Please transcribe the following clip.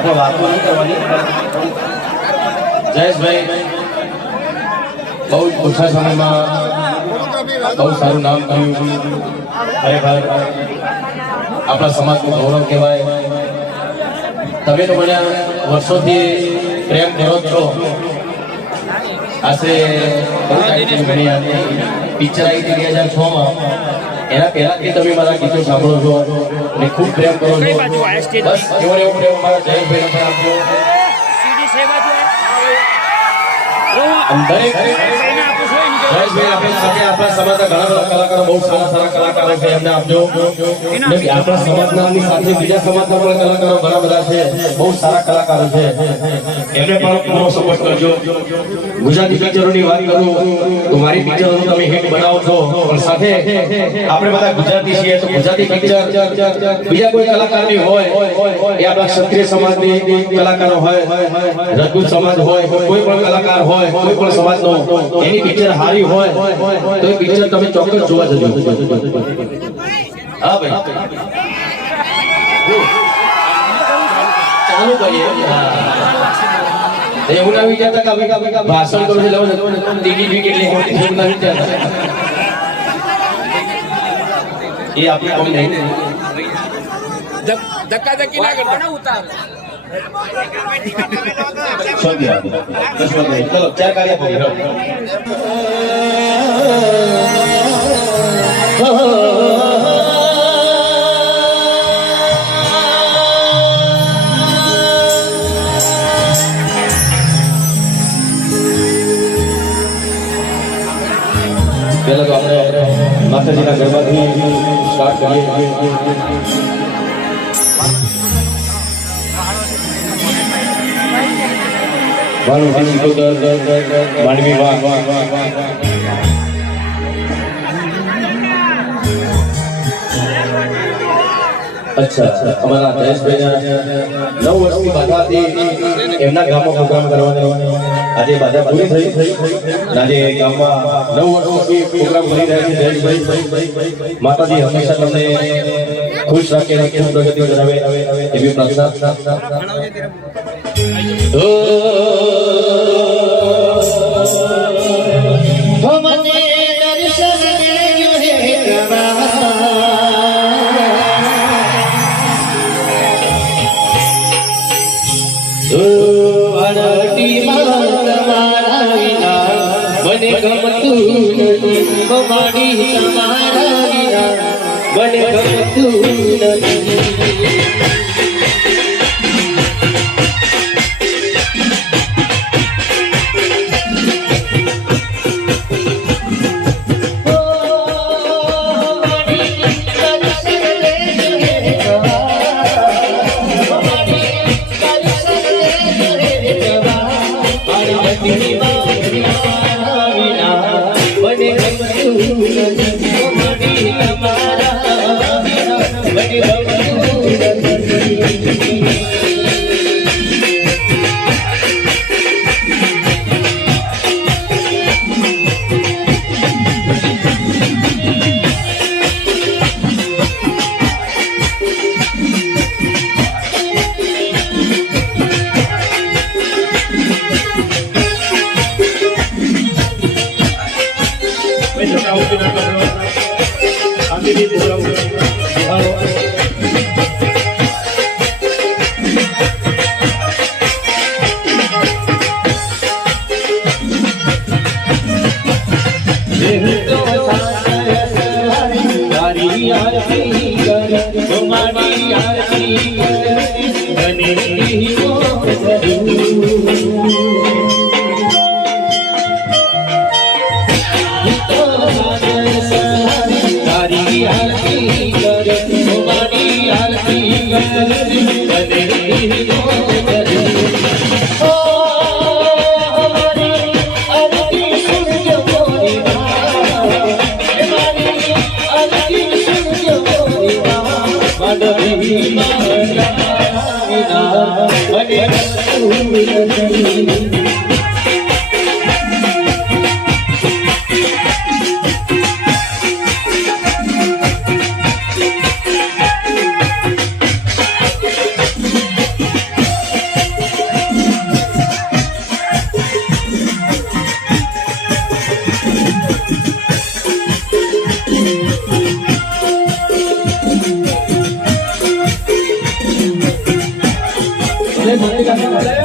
આપણે વાતો નહીં કરવાની. જયેશભાઈ બહુ ઓછા સમયમાં બહુ સારું નામ કર્યું. ખરેખર આપણા સમાજનું ગૌરવ કહેવાય. તમે તો મને વર્ષોથી પ્રેમ કરો છો. આશરે પિક્ચર આવી હતી 2006માં. એના પહેલાથી તમે મારા ગીતો સાંભળો છો અને ખૂબ પ્રેમ કરો છો. બસ એવો એવો પ્રેમ મારા જયેશભાઈને પણ આપજો. દરેક જયેશભાઈ આપણી સાથે આપણા સમાજના ઘણા બધા કલાકારો બહુ સારા કલાકારો છે, એમને આપજો. આપણા સમાજના સાથે બીજા સમાજના પણ કલાકારો ઘણા બધા છે, બહુ સારા કલાકારો છે, એમને પણ પૂરો સપોર્ટ કરજો. ગુજરાતી પિક્ચરોની વાત કરું તો મારી પિક્ચરો તમે હિટ બનાવો છો, પણ સાથે આપણે બધા ગુજરાતી છીએ તો ગુજરાતી પિક્ચર બીજા કોઈ કલાકારની હોય, એ આપણા ક્ષત્રિય સમાજની કલાકારો હોય, રજપૂત સમાજ હોય, કોઈ પણ કલાકાર હોય, કોઈ પણ સમાજનો એની પિક્ચર હારી હોય તો એ પિક્ચર તમે ચોક્કસ જોવા જજો. હા ભાઈ ચાલુ કરીએ. એવું ના વિચારતા કે ભાષણ કરું છે ટીવી કેટલી મોટી એવું ના વિચારતા. એ આપણે કોઈ નહીં ધક્કા ધક્કી ના કરતા ઉતાર. ચલો 4 કાર્ય પહેલા તો આપણે માતાજીના ગરબાથી સ્ટાર્ટ કરીએ. માંડવી અચ્છા અમારા જયેશભાઈ 9 વર્ષની બાધા હતી, એમના ગામમાં પ્રોગ્રામ કરવાનો. આજે બાધા પૂરી થઈ. આજે ગામમાં 9 વર્ષથી પ્રોગ્રામ કરી રહ્યા છે જયેશભાઈ. માતાજી હંમેશા તમને ખુશ રાખે, ખૂબ પ્રગતિ કરાવે એવી પ્રાર્થના. બને ગમતું નથી તમારા વિના, બને ગમતું નથી. કરી